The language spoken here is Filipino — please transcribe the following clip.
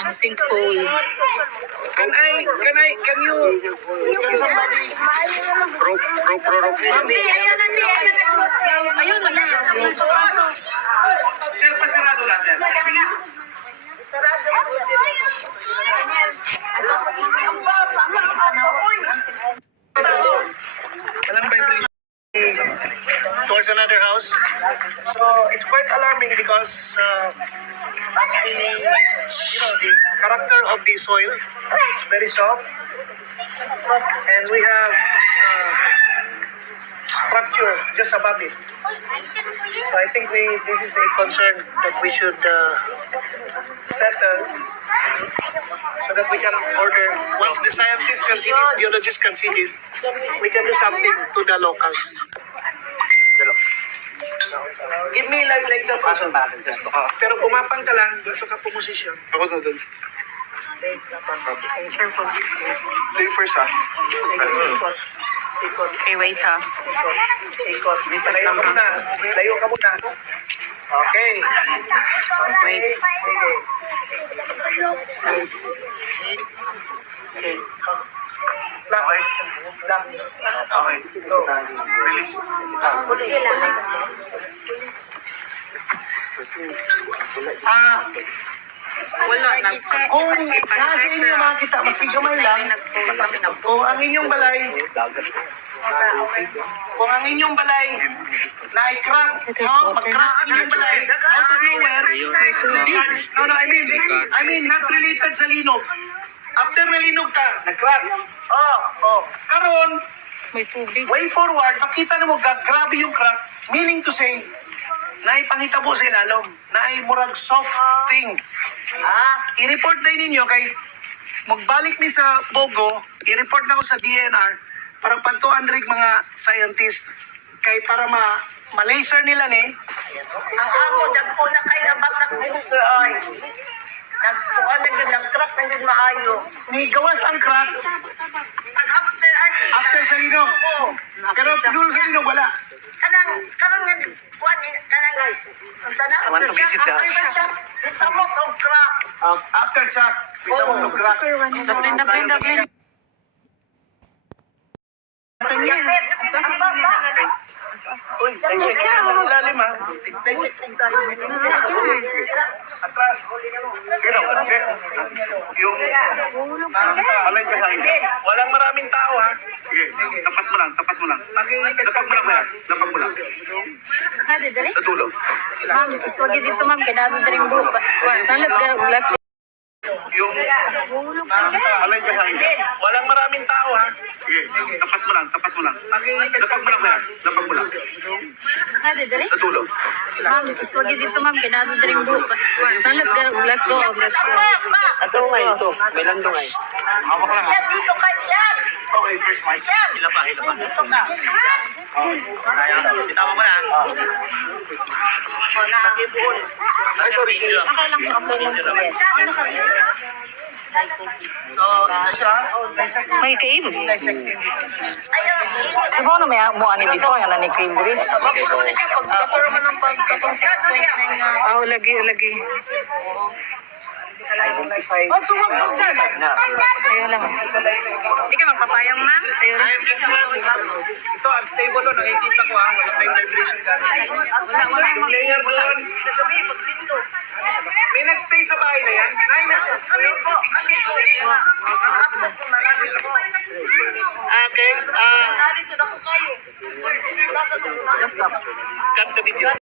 ang sinkhole. Can somebody rope? Ayun na. Sir, pasarado natin. Walang vibration towards another house. So it's quite alarming because the character of the soil is very soft, and we have structure just above it. So I think this is a concern that we should settle so that we can order. Once the scientists can see this, geologists can see this, we can do something to the locals. Give me like the passion button. Pero pumapang ka lang, dito ka pumosisyon. Ako na doon. Do you first, ha? Ikot. Okay, wait ha. Ikot. Layo ka muna. Layo ka muna. Okay. Wait. Okay. Lang. Lang. Okay. Release. Wala na. Kung nasa inyo makita, maski gamay lang, kung ang inyong balay na i-crack, mag-crack ang inyong balay, out of nowhere, no, I mean, not related sa linog. After nalinog ka, nag-crack. Karon, May tubig. way forward, makita na mo, grabe yung crack, meaning to say, naipangitabo sa ilalom, naimurag soft thing. I-report na ninyo kay magbalik ni sa Bogo, i-report na ko sa DNR para pantuan rin mga scientist kay para ma-laser nila ni. Ang amo, dagpo na kayo na baksak din, sir, ay. Nagtuan na yun, nag-crack na yun maayo. Ni gawas ang crack Pag-after, ani. after sa linog. Pero siguro sa linog wala. Kanang nga, kuwan, kanang, ang sana. want to visit the house. After shock, isamot o crack. After shock, bisa mo crack. Daplin. Yapit, ang baba. Dissect ang lalim, ha? Dissect ang lalim. Atras. Sige daw, yung alay ka sa akin. Walang maraming tao, ha? Sige, tapat mo lang. Lapag mo lang. Natulo. Ma'am, iswagi dito ma'am. Kailangan dito rin buhok. Let's go. Yung alay ka sa akin. Walang maraming tao, ha? Sige, tapat mo lang. Lapag mo lang. Natulo. Ma'am, iswagi dito ma'am. Kailangan dito rin buhok. Let's go. Ato nga ito, may landong ay. Hawak lang, ha? Yan, dito ka siya. Okay, first mic. Yan. Hila pa. Dito ka. Itama mo na. Ay, sorry. So, ito siya. May kaib. Dissecting. Ayun. Diba na may mo ani before nga na ni Cream Breeze? Pagkakaroon mo ng pagkakonsect point na Ah, lagi. Oh, suwag mo dyan. Ayaw lang. Hindi ka magpapayang ma'am? Ayaw lang. Ito, unstable o. Nakikita ko, ha. Wala tayong vibration dyan. Wala. Yung layer mo doon. sa gabi, pagpinto. May nagstay sa bahay na yan? Ay, Kami po. Apat po, marami po. Okay. Narito na po kayo. Cut the video.